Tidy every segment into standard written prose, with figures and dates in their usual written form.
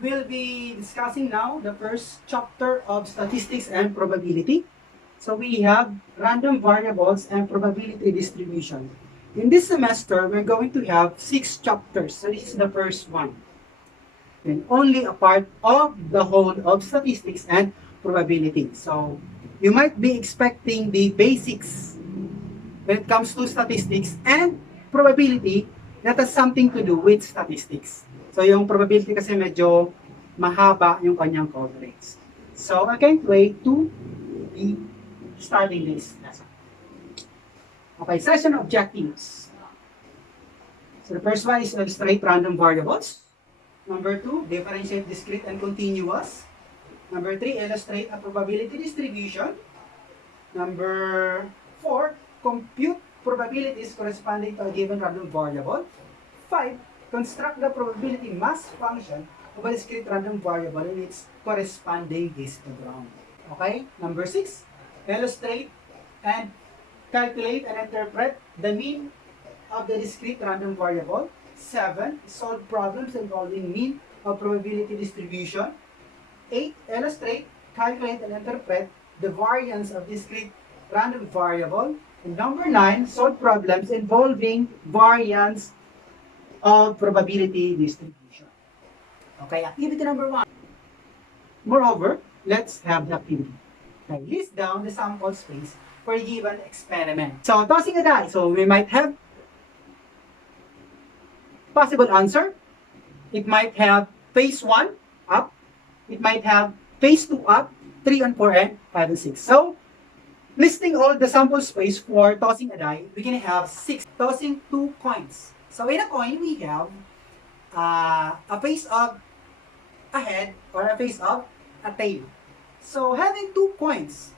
we'll be discussing now the first chapter of statistics and probability. So we have random variables and probability distribution. In this semester, we're going to have 6 chapters. So this is the first one. And only a part of the whole of statistics and probability. So you might be expecting the basics when it comes to statistics and probability that has something to do with statistics. So yung probability kasi medyo mahaba yung kanyang coverage. So I can't wait to be starting this lesson. Okay, session objectives. So the first one is illustrate random variables. Number 2, differentiate discrete and continuous. Number 3, illustrate a probability distribution. Number 4, compute probabilities corresponding to a given random variable. 5, construct the probability mass function of a discrete random variable in its corresponding histogram. Okay? Number 6, illustrate and calculate and interpret the mean of the discrete random variable. 7, solve problems involving mean of probability distribution. 8, illustrate, calculate, and interpret the variance of discrete random variable. And number 9, solve problems involving variance of probability distribution. Okay, activity number 1. Moreover, let's have the activity. Okay, list down the sample space for a given experiment. So, tossing a die. So, we might have possible answer. It might have phase 1 up. It might have phase 2 up, 3 and 4 and 5 and 6. So, listing all the sample space for tossing a die, we can have 6. Tossing 2 coins. So, in a coin, we have a face of a head or a face of a tail. So, having 2 coins,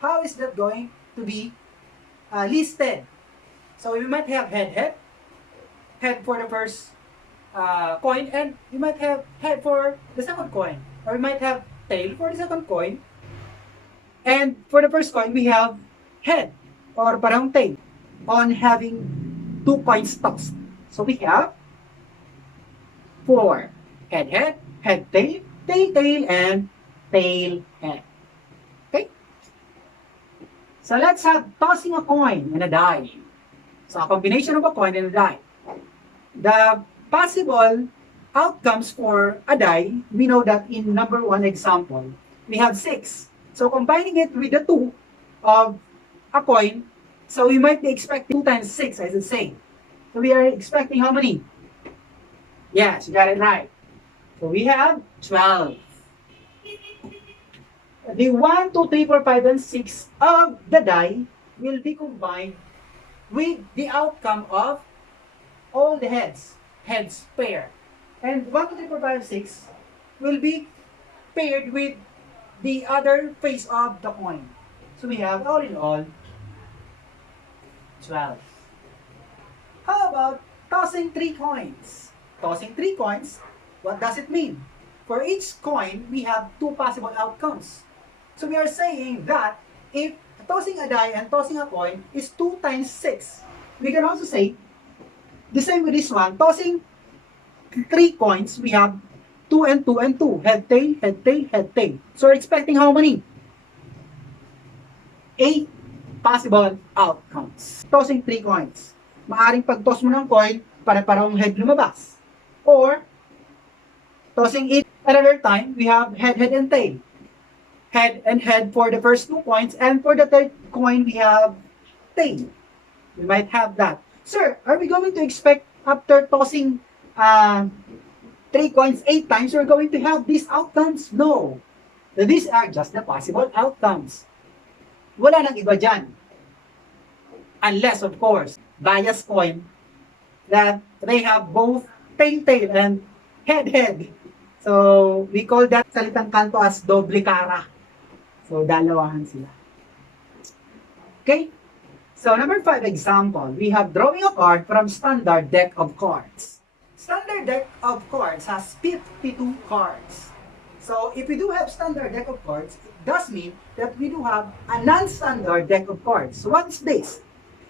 how is that going to be listed? So, we might have head for the first coin, and you might have head for the second coin. Or we might have tail for the second coin. And for the first coin, we have head or parang tail on having 2 coins tossed. So we have 4. Head, tail, tail, and tail, head. Okay? So let's have tossing a coin and a die. So a combination of a coin and a die. The possible outcomes for a die, we know that in number 1 example, we have 6. So combining it with the 2 of a coin, so we might be expecting 2 times 6, as I say. So we are expecting how many? Yes, you got it right. So we have 12. The 1, 2, 3, 4, 5, and 6 of the die will be combined with the outcome of all the heads pair. And 1, 2, 3, 4, 5, 6 will be paired with the other face of the coin. So we have all in all 12. How about tossing 3 coins? Tossing 3 coins, what does it mean? For each coin, we have 2 possible outcomes. So we are saying that if tossing a die and tossing a coin is 2 times 6, we can also say the same with this one. Tossing 3 coins, we have 2 and 2 and 2. Head, tail, head, tail, head, tail. So we're expecting how many? 8 possible outcomes. Tossing 3 coins. Maaring pag-toss mo ng coin, para-parang head lumabas. Or, tossing it another time, we have head, and tail. Head and head for the first 2 coins, and for the third coin, we have tail. We might have that. Sir, are we going to expect after tossing 3 coins 8 times, we're going to have these outcomes? No. These are just the possible outcomes. Wala nang iba dyan. Unless, of course, bias coin that they have both tail, and head. So, we call that salitang kanto as doble cara. So, dalawahan sila. Okay? So, number 5 example, we have drawing a card from standard deck of cards. Standard deck of cards has 52 cards. So, if we do have standard deck of cards, it does mean that we do have a non-standard deck of cards. So, what is this?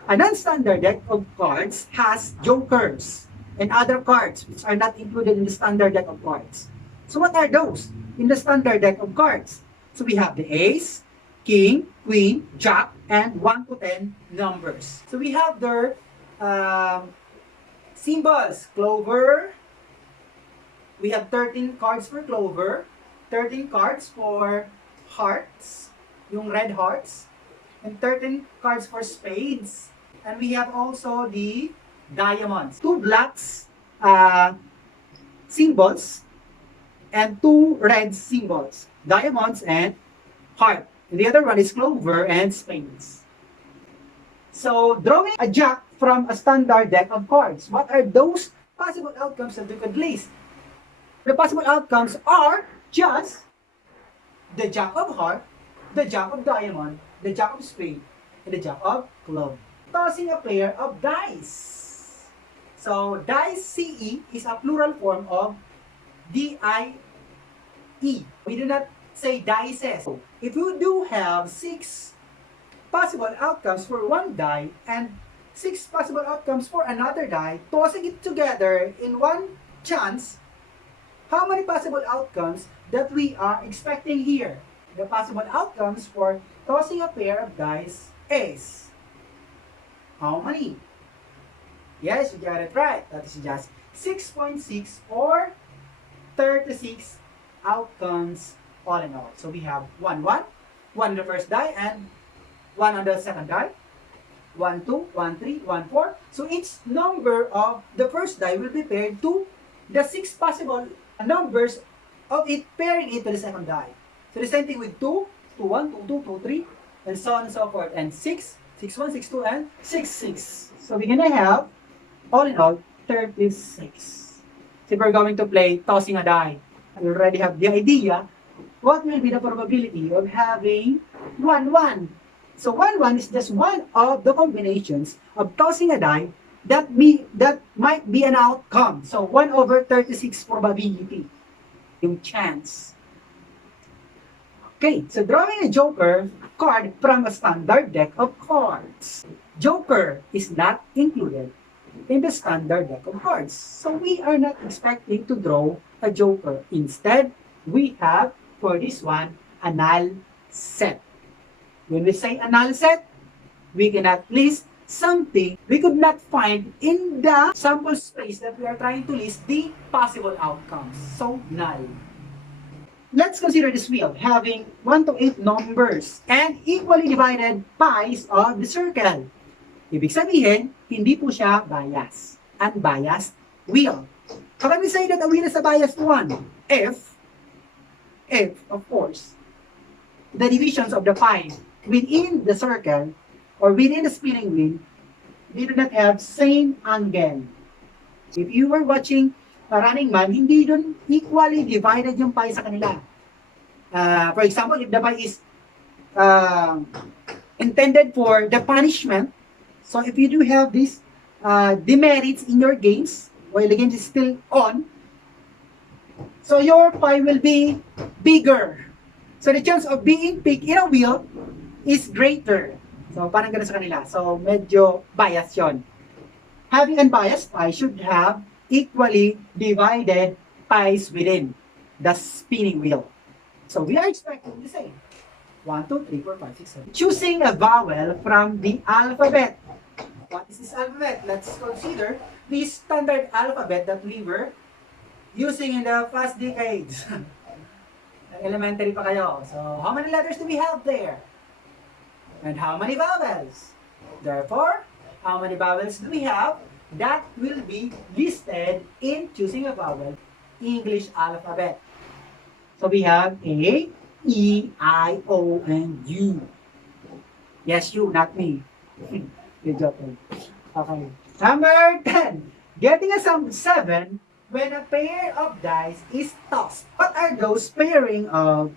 A non-standard deck of cards has jokers and other cards which are not included in the standard deck of cards. So what are those in the standard deck of cards? So we have the ace, king, queen, jack, and 1 to 10 numbers. So we have their symbols. Clover. We have 13 cards for clover, 13 cards for hearts, yung red hearts, and 13 cards for spades. And we have also the diamonds. Two blacks symbols and two red symbols, diamonds and heart. And the other one is clover and spades. So drawing a jack from a standard deck of cards, what are those possible outcomes that we could list? The possible outcomes are just the jack of heart, the jack of diamond, the jack of spade, and the jack of club. Tossing a pair of dice. So dice CE is a plural form of D-I-E. We do not say dices. If you do have 6 possible outcomes for one die and 6 possible outcomes for another die, tossing it together in one chance, how many possible outcomes that we are expecting here? The possible outcomes for tossing a pair of dice is how many? Yes, you got it right. That is just 6.6 or 36 outcomes all in all. So we have 1, 1 on the first die and 1 on the second die. 1, 2, 1, 3, 1, 4. So each number of the first die will be paired to the 6 possible numbers of it, pairing it to the second die. So the same thing with 2, 2, 1, 2, 2, 2, 3, and so on and so forth. And 6, 6, 1, 6, 2, and 6, 6. So we're gonna have, all in all, 36. So we're going to play tossing a die. You already have the idea what will be the probability of having 1, 1. So 1, 1 is just one of the combinations of tossing a die that might be an outcome. So 1 over 36 probability. Yung chance. Okay, so drawing a joker card from a standard deck of cards. Joker is not included in the standard deck of cards. So we are not expecting to draw a joker. Instead, we have, for this one, a null set. When we say a null set, we cannot list something we could not find in the sample space that we are trying to list the possible outcomes. So, null. Let's consider this wheel having 1 to 8 numbers and equally divided pies of the circle. Ibig sabihin, hindi po siya biased. Unbiased wheel. How can we say that a wheel is a biased one? If, of course, the divisions of the pie within the circle or within the spinning wheel, they do not have same angle. If you were watching Running Man, hindi dun equally divided yung pie sa kanila. For example, if the pie is intended for the punishment, so if you do have these demerits in your games, while the game is still on, so your pie will be bigger. So the chance of being picked in a wheel is greater. So parang gano'n sa kanila. So medyo biased yun. Having unbiased pie should have equally divided pies within the spinning wheel. So we are expecting the same. 1, 2, 3, 4, 5, 6, 7. Choosing a vowel from the alphabet. What is this alphabet? Let's consider the standard alphabet that we were using in the past decades. Elementary pa kayo. So how many letters do we have there? And how many vowels? Therefore, how many vowels do we have that will be listed in choosing a vowel English alphabet? So we have A, E, I, O, and U. Yes, you, not me. Good job. Okay. Number 10. Getting a sum of 7 when a pair of dice is tossed. What are those pairing of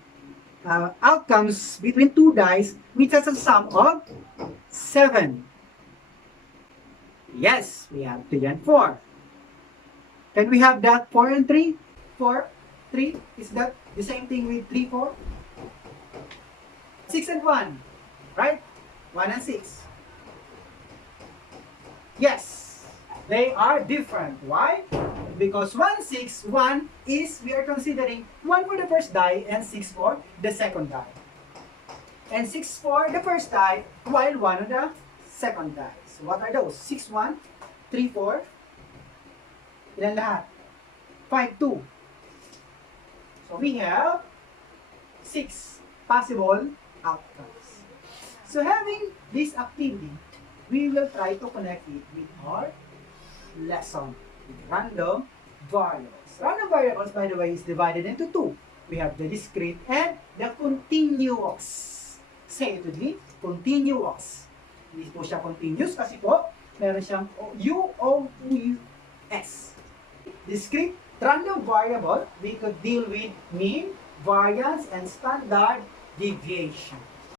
outcomes between two dice which has a sum of 7? Yes, we have 3 and 4. Can we have that 4 and 3? 4, 3, is that the same thing with 3, 4? 6 and 1, right? 1 and 6. Yes, they are different. Why? Because 1, 6, 1 is, we are considering 1 for the first die and 6 for the second die. And 6 for the first die, while 1 on the second die. So what are those? 6, 1, 3, 4. Ilan lahat? 5, 2. So we have 6 possible outcomes. So having this activity, we will try to connect it with our lesson with random variables. Random variables, by the way, is divided into two. We have the discrete and the continuous. Say it with me, continuous. Hindi po siya continuous kasi po, meron siyang U-O-U-S. Discrete random variable, we could deal with mean, variance, and standard deviation.